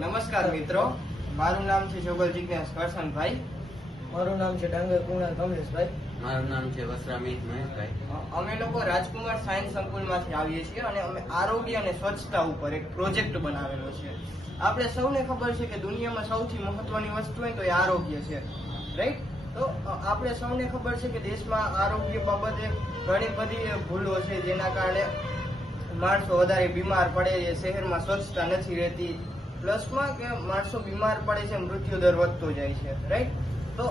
નમસ્કાર મિત્રો, મારું નામ છે જોગલ જિજ્ઞેશ કરશનભાઈ. મારું નામ છે ડાંગર કુણાલ કમલેશભાઈ. મારું નામ છે વસરામિત મહેશભાઈ. અમે લોકો રાજકુમાર સાયન્સ સંકુલમાંથી આવીએ છીએ અને અમે આરોગ્ય અને સ્વચ્છતા ઉપર એક પ્રોજેક્ટ બનાવેલો છે. આપણે સૌને ખબર છે કે દુનિયામાં સૌથી મહત્વની વસ્તુ હોય તો એ આરોગ્ય છે, રાઈટ? તો આપણે સૌને ખબર છે કે દેશમાં આરોગ્ય બાબતે ઘણી બધી ભૂલો છે, જેના કારણે માણસો વધારે બીમાર પડે છે, શહેરમાં સ્વચ્છતા નથી રહેતી, પ્લસમાં કે માણસો બીમાર પડે છે, મૃત્યુ દર વધતો જાય છે, રાઈટ? તો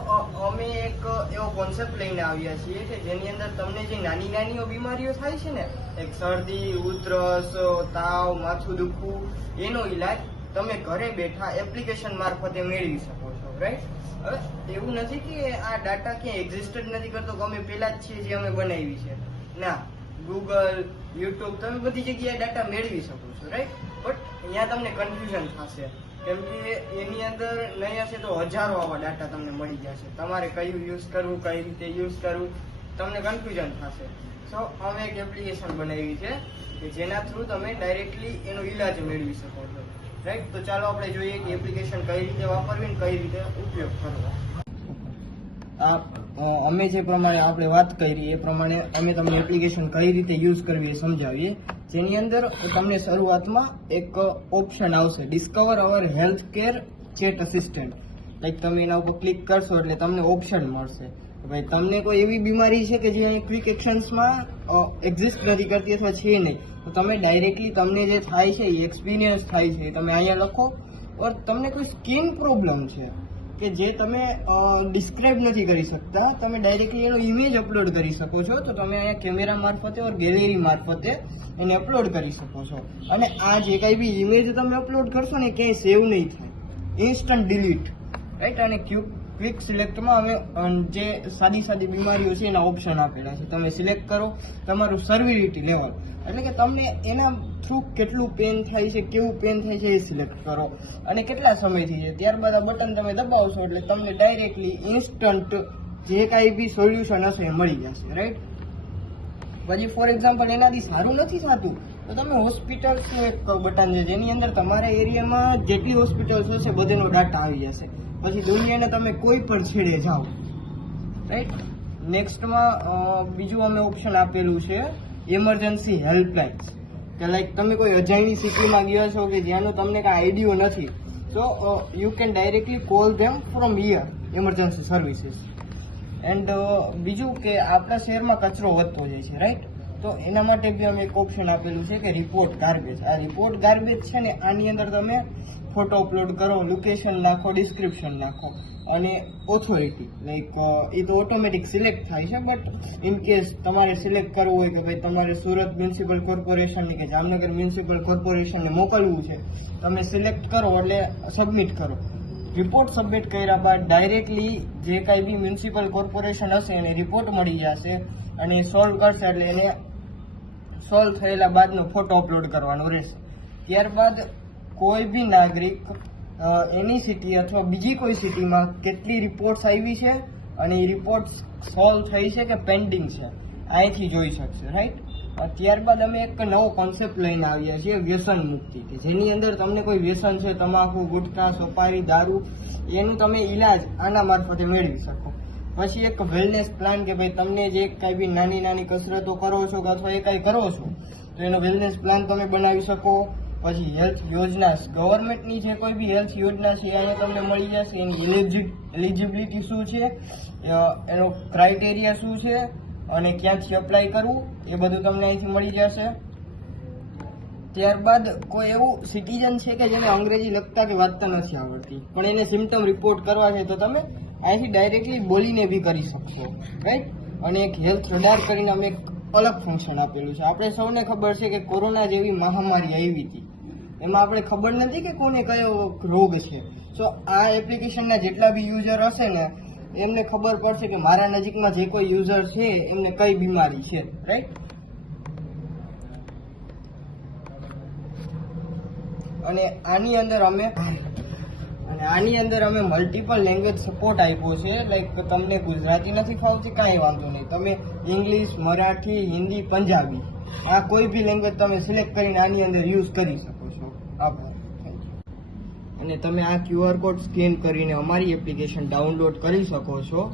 અમે એક એવો કોન્સેપ્ટ લઈને આવ્યા છીએ કે જેની અંદર તમને જે નાની નાની બીમારીઓ થાય છે ને, એક શરદી, ઉધરસ, તાવ, માથું દુખવું, એનો ઈલાજ તમે ઘરે બેઠા એપ્લિકેશન મારફતે મેળવી શકો છો, રાઈટ? હવે એવું નથી કે આ ડાટા ક્યાંય એક્ઝિસ્ટ જ નથી કરતો, કે અમે પેલા જ છીએ જે અમે બનાવી છે. ના, ગૂગલ, યુટ્યુબ, તમે બધી જગ્યાએ ડાટા મેળવી શકો છો, રાઈટ? બટ અહીંયા તમને કન્ફ્યુઝન થશે, કેમ કે એની અંદર નહીં હશે તો હજારો આવા ડાટા તમને મળી જશે. તમારે કયું યુઝ કરવું, કઈ રીતે યુઝ કરવું, તમને કન્ફ્યુઝન થશે. સો અમે એક એપ્લિકેશન બનાવી છે કે જેના થ્રુ તમે ડાયરેક્ટલી એનો ઈલાજ મેળવી શકો છો, રાઈટ? તો ચાલો આપણે જોઈએ કે એપ્લિકેશન કઈ રીતે વાપરવી અને કઈ રીતે ઉપયોગ કરવો. અમે જે પ્રમાણે આપણે વાત કરી એ પ્રમાણે અમે તમને એપ્લિકેશન કઈ રીતે યુઝ કરવી એ સમજાવીએ. જેની અંદર તમને શરૂઆતમાં એક ઓપ્શન આવશે, ડિસ્કવર અવર health care chat assistant. Like તમે એના ઉપર ક્લિક કરશો એટલે તમને ઓપ્શન મળશે ભાઈ તમને કોઈ એવી બીમારી છે કે જે અહીં ક્વિક એક્શન્સમાં એક્ઝિસ્ટ નથી કરતી અથવા છે નહીં, તો તમે ડાયરેક્ટલી તમને જે થાય છે એ એક્સપિરિયન્સ થાય છે તમે અહીંયા લખો. ઓર તમને કોઈ સ્કિન પ્રોબ્લેમ છે કે જે તમે ડિસ્ક્રાઇબ નથી કરી શકતા, તમે ડાયરેક્ટલી એનો ઇમેજ અપલોડ કરી શકો છો. તો તમે અહીંયા કેમેરા મારફતે ઓર ગેલેરી મારફતે એને અપલોડ કરી શકો છો. અને આ જે કંઈ બી ઇમેજ તમે અપલોડ કરશો ને ક્યાંય સેવ નહીં થાય, ઇન્સ્ટન્ટ ડિલીટ, રાઈટ? અને ક્વિક સિલેક્ટમાં અમે જે સાદી સાદી બીમારીઓ છે એના ઓપ્શન આપેલા છે. તમે સિલેક્ટ કરો તમારું સર્વિરિટી લેવલ, એટલે કે તમને એના થ્રુ કેટલું પેન થાય છે, કેવું પેન થાય છે એ સિલેક્ટ કરો અને કેટલા સમયથી છે. ત્યારબાદ આ બટન તમે દબાવશો એટલે તમને ડાયરેક્ટલી ઇન્સ્ટન્ટ જે કાંઈ બી સોલ્યુશન હશે એ મળી જશે, રાઈટ? પછી ફોર એક્ઝામ્પલ એનાથી સારું નથી થતું તો તમે હોસ્પિટલનું એક બટન છે જેની અંદર તમારા એરિયામાં જેટલી હોસ્પિટલ્સ હશે બધેનો ડાટા આવી જશે. પછી દુનિયાને તમે કોઈ પણ છેડે જાઓ, રાઈટ? નેક્સ્ટમાં બીજું અમે ઓપ્શન આપેલું છે ઇમરજન્સી હેલ્પલાઇન્સ, કે લાઈક તમે કોઈ અજાણી સિટીમાં ગયા છો કે જ્યાંનો તમને કાંઈ આઈડિયો નથી, તો you can directly call them from here emergency services. And બીજું કે આપણા શહેરમાં કચરો વધતો જાય છે, રાઈટ? તો એના માટે બી અમે એક ઓપ્શન આપેલું છે કે રિપોર્ટ ગાર્બેજ. આ રિપોર્ટ ગાર્બેજ છે ને, આની અંદર તમે ફોટો અપલોડ કરો, લોકેશન નાખો, ડિસ્ક્રિપ્શન નાખો અને ઓથોરિટી, લાઈક એ તો ઓટોમેટિક સિલેક્ટ થાય છે. બટ ઇન કેસ તમારે સિલેક્ટ કરવું હોય કે ભાઈ તમારે સુરત મ્યુનિસિપલ કોર્પોરેશનને કે જામનગર મ્યુનિસિપલ કોર્પોરેશનને મોકલવું છે, તમે સિલેક્ટ કરો એટલે સબમિટ કરો. રિપોર્ટ સબમિટ કર્યા બાદ ડાયરેક્ટલી જે કાંઈ બી મ્યુનિસિપલ કોર્પોરેશન હશે એને રિપોર્ટ મળી જશે અને સોલ્વ કરશે એટલે એને સોલ્વ થયેલા બાદનો ફોટો અપલોડ કરવાનો રહેશે. ત્યારબાદ કોઈ બી નાગરિક એની સિટી અથવા બીજી કોઈ સિટીમાં કેટલી રિપોર્ટ્સ આવી છે અને એ રિપોર્ટ્સ સોલ્વ થઈ છે કે પેન્ડિંગ છે અહીંથી જોઈ શકશે, રાઈટ? ત્યારબાદ અમે એક નવો કોન્સેપ્ટ લઈને આવ્યા છીએ વ્યસન મુક્તિ, કે જેની અંદર તમને કોઈ વ્યસન છે, તમાકુ, ગુટખા, સોપારી, દારૂ, એનું તમે ઈલાજ આના મારફતે મેળવી શકો. પછી એક વેલનેસ પ્લાન, કે ભાઈ તમને જે કાંઈ બી નાની નાની કસરતો કરો છો કે અથવા એ કાંઈ કરો છો તો એનો વેલનેસ પ્લાન તમે બનાવી શકો. પછી હેલ્થ યોજના, ગવર્મેન્ટની જે કોઈ બી હેલ્થ યોજના છે અહીંયા તમને મળી જશે, એની એલિજિબિલિટી શું છે, એનો ક્રાઇટેરિયા શું છે અને ક્યાંથી અપ્લાય કરવું એ બધું તમને અહીંથી મળી જશે. ત્યારબાદ કોઈ એવું સિટીઝન છે કે જેને અંગ્રેજી લખતા કે વાંચતા નથી આવડતી પણ એને સિમ્ટમ રિપોર્ટ કરવા છે તો તમે અહીંથી ડાયરેક્ટલી બોલીને બી કરી શકશો, રાઈટ? અને એક હેલ્થ રડાર કરીને અમે એક અલગ ફંક્શન આપેલું છે. આપણે સૌને ખબર છે કે કોરોના જેવી મહામારી આવી હતી, એમાં આપણે ખબર નથી કે કોને કયો રોગ છે. સો આ એપ્લિકેશનના જેટલા બી યુઝર હશે ને એમને ખબર પડશે કે મારા નજીકમાં જે કોઈ યુઝર છે એમને કઈ બીમારી છે, રાઈટ? અને આની અંદર અમે મલ્ટિપલ લેંગ્વેજ સપોર્ટ આપ્યો છે. લાઈક તમને ગુજરાતી નથી ફાવતી, કાંઈ વાંધો નહીં, તમે ઇંગ્લિશ, મરાઠી, હિન્દી, પંજાબી આ કોઈ બી લેંગ્વેજ તમે સિલેક્ટ કરીને આની અંદર યુઝ કરી શકો છો. આભાર. અને તમે આ QR કોડ સ્કેન કરીને અમારી એપ્લિકેશન ડાઉનલોડ કરી શકો છો.